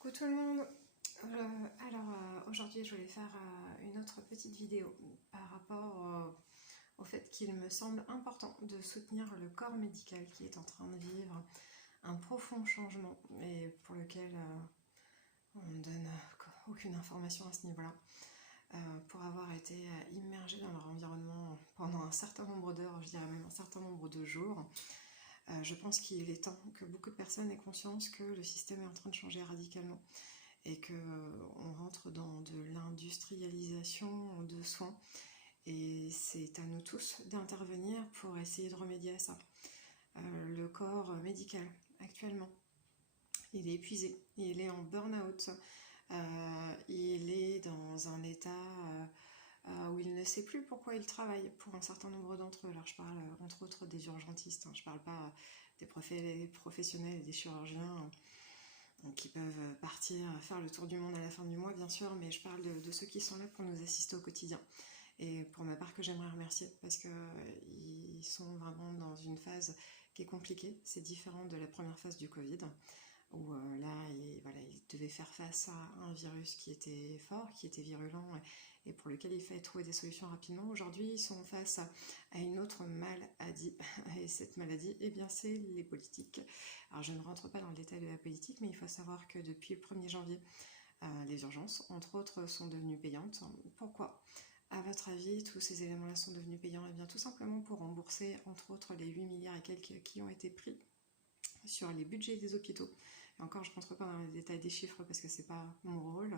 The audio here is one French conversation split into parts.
Coucou tout le monde. Aujourd'hui je voulais faire une autre petite vidéo par rapport au fait qu'il me semble important de soutenir le corps médical qui est en train de vivre un profond changement et pour lequel on ne donne aucune information à ce niveau-là. Pour avoir été immergé dans leur environnement pendant un certain nombre d'heures, je dirais même un certain nombre de jours, je pense qu'il est temps que beaucoup de personnes aient conscience que le système est en train de changer radicalement et qu'on rentre dans de l'industrialisation de soins. Et c'est à nous tous d'intervenir pour essayer de remédier à ça. Le corps médical, actuellement, il est épuisé, il est en burn-out, il est dans un état où il ne sait plus pourquoi il travaille pour un certain nombre d'entre eux. Alors je parle entre autres des urgentistes, je ne parle pas des professionnels et des chirurgiens qui peuvent partir faire le tour du monde à la fin du mois bien sûr, mais je parle de ceux qui sont là pour nous assister au quotidien. Et pour ma part que j'aimerais remercier parce qu'ils sont vraiment dans une phase qui est compliquée. C'est différent de la première phase du Covid où là, ils devaient faire face à un virus qui était fort, qui était virulent et pour lequel il fallait trouver des solutions rapidement. Aujourd'hui, ils sont face à une autre maladie, et cette maladie, eh bien, c'est les politiques. Alors, je ne rentre pas dans le détail de la politique, mais il faut savoir que depuis le 1er janvier, les urgences, entre autres, sont devenues payantes. Pourquoi ? À votre avis, tous ces éléments-là sont devenus payants? Eh bien, tout simplement pour rembourser, entre autres, les 8 milliards et quelques qui ont été pris sur les budgets des hôpitaux. Et encore, je ne rentre pas dans les détails des chiffres parce que c'est pas mon rôle.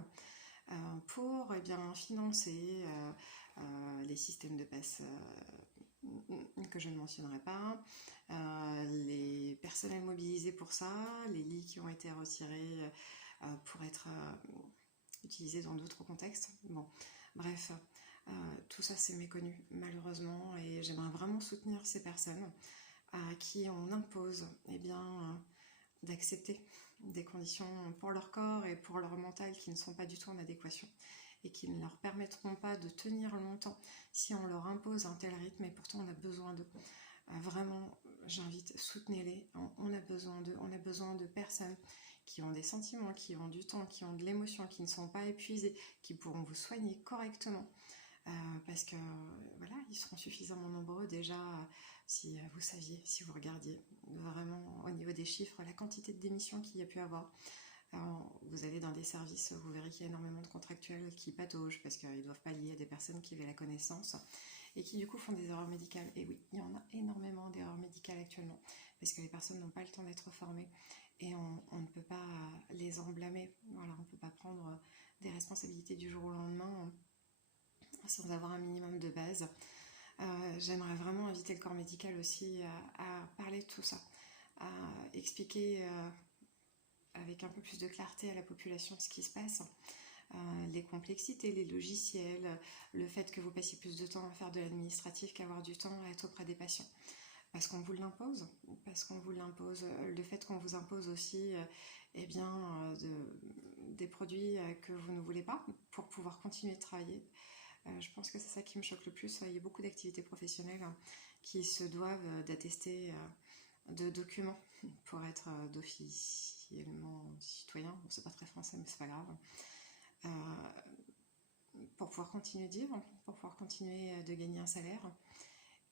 Pour financer les systèmes de passe que je ne mentionnerai pas, les personnels mobilisés pour ça, les lits qui ont été retirés pour être utilisés dans d'autres contextes. Bon, bref, tout ça c'est méconnu malheureusement et j'aimerais vraiment soutenir ces personnes à qui on impose d'accepter des conditions pour leur corps et pour leur mental qui ne sont pas du tout en adéquation et qui ne leur permettront pas de tenir longtemps si on leur impose un tel rythme et pourtant on a besoin d'eux. Vraiment, j'invite, soutenez-les, on a besoin d'eux, on a besoin de personnes qui ont des sentiments, qui ont du temps, qui ont de l'émotion, qui ne sont pas épuisés, qui pourront vous soigner correctement. Parce que voilà, ils seront suffisamment nombreux déjà si vous saviez, si vous regardiez vraiment au niveau des chiffres, la quantité de démissions qu'il y a pu avoir. Alors, vous allez dans des services, vous verrez qu'il y a énormément de contractuels qui pataugent parce qu'ils ne doivent pas lier à des personnes qui avaient la connaissance et qui du coup font des erreurs médicales. Et oui, il y en a énormément d'erreurs médicales actuellement parce que les personnes n'ont pas le temps d'être formées et on ne peut pas les en blâmer. Voilà, on ne peut pas prendre des responsabilités du jour au lendemain sans avoir un minimum de base. J'aimerais vraiment inviter le corps médical aussi à parler de tout ça, à expliquer avec un peu plus de clarté à la population ce qui se passe, les complexités, les logiciels, le fait que vous passiez plus de temps à faire de l'administratif qu'à avoir du temps à être auprès des patients. Parce qu'on vous l'impose, le fait qu'on vous impose aussi des produits que vous ne voulez pas pour pouvoir continuer de travailler. Je pense que c'est ça qui me choque le plus. Il y a beaucoup d'activités professionnelles qui se doivent d'attester de documents pour être d'officiellement citoyen. Bon, c'est pas très français, mais c'est pas grave. Pour pouvoir continuer de vivre, pour pouvoir continuer de gagner un salaire.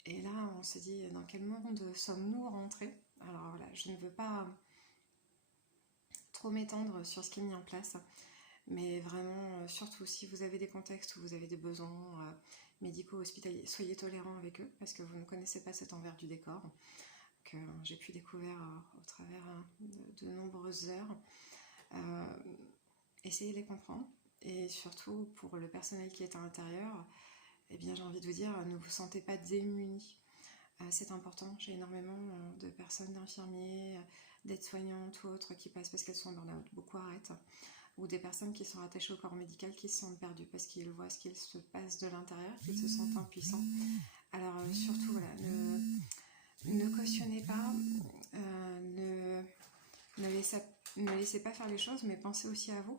Et là, on se dit, dans quel monde sommes-nous rentrés? Alors voilà, je ne veux pas trop m'étendre sur ce qui est mis en place, mais vraiment, surtout si vous avez des contextes où vous avez des besoins médicaux, hospitaliers, soyez tolérants avec eux, parce que vous ne connaissez pas cet envers du décor, que j'ai pu découvrir au travers de nombreuses heures. Essayez de les comprendre, et surtout pour le personnel qui est à l'intérieur, eh bien j'ai envie de vous dire, ne vous sentez pas démunis. C'est important, j'ai énormément de personnes, d'infirmiers, d'aides-soignantes ou autres qui passent parce qu'elles sont en burn-out, beaucoup arrêtent, ou des personnes qui sont attachées au corps médical qui se sentent perdues parce qu'ils voient ce qu'il se passe de l'intérieur, qu'ils se sentent impuissants. Alors surtout, voilà, ne cautionnez pas, ne laissez pas faire les choses, mais pensez aussi à vous.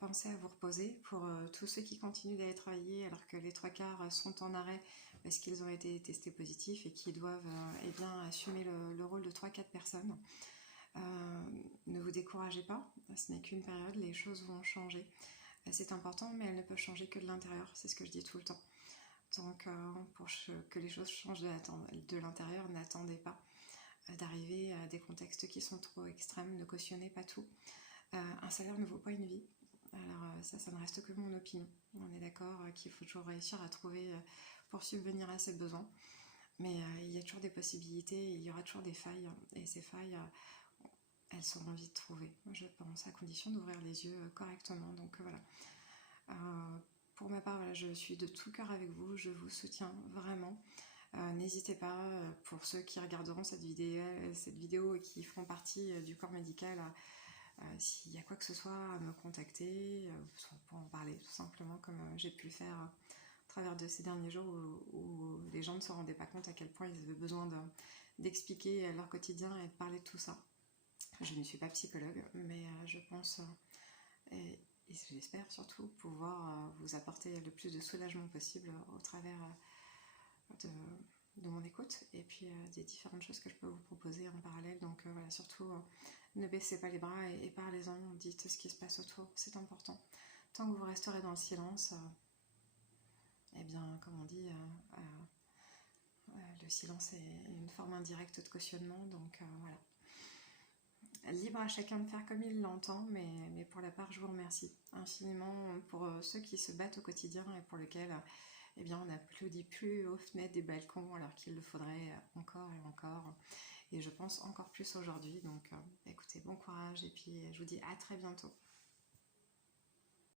Pensez à vous reposer pour tous ceux qui continuent d'aller travailler alors que les 3/4 sont en arrêt parce qu'ils ont été testés positifs et qui doivent assumer le rôle de 3-4 personnes. Ne vous découragez pas, ce n'est qu'une période, les choses vont changer. C'est important, mais elles ne peuvent changer que de l'intérieur, c'est ce que je dis tout le temps. Donc pour que les choses changent de l'intérieur, n'attendez pas d'arriver à des contextes qui sont trop extrêmes, ne cautionnez pas tout. Un salaire ne vaut pas une vie. Alors ça ne reste que mon opinion. On est d'accord qu'il faut toujours réussir à trouver pour subvenir à ses besoins. Mais il y a toujours des possibilités, il y aura toujours des failles. Et ces failles, elles seront vite trouvées, je pense, à condition d'ouvrir les yeux correctement. Donc voilà. Pour ma part, voilà, je suis de tout cœur avec vous, je vous soutiens vraiment. N'hésitez pas, pour ceux qui regarderont cette vidéo et qui feront partie du corps médical, s'il y a quoi que ce soit à me contacter, pour en parler tout simplement comme j'ai pu le faire à travers de ces derniers jours où les gens ne se rendaient pas compte à quel point ils avaient besoin d'expliquer leur quotidien et de parler de tout ça. Je ne suis pas psychologue, mais je pense, et j'espère surtout pouvoir vous apporter le plus de soulagement possible au travers de mon écoute et puis des différentes choses que je peux vous proposer en parallèle. Donc voilà, surtout ne baissez pas les bras et parlez-en, dites ce qui se passe autour, c'est important. Tant que vous resterez dans le silence, eh bien, comme on dit, le silence est une forme indirecte de cautionnement, donc voilà. Libre à chacun de faire comme il l'entend, mais pour la part, je vous remercie infiniment pour ceux qui se battent au quotidien et pour lesquels eh bien, on n'applaudit plus aux fenêtres des balcons alors qu'il le faudrait encore et encore. Et je pense encore plus aujourd'hui. Donc écoutez, bon courage et puis je vous dis à très bientôt.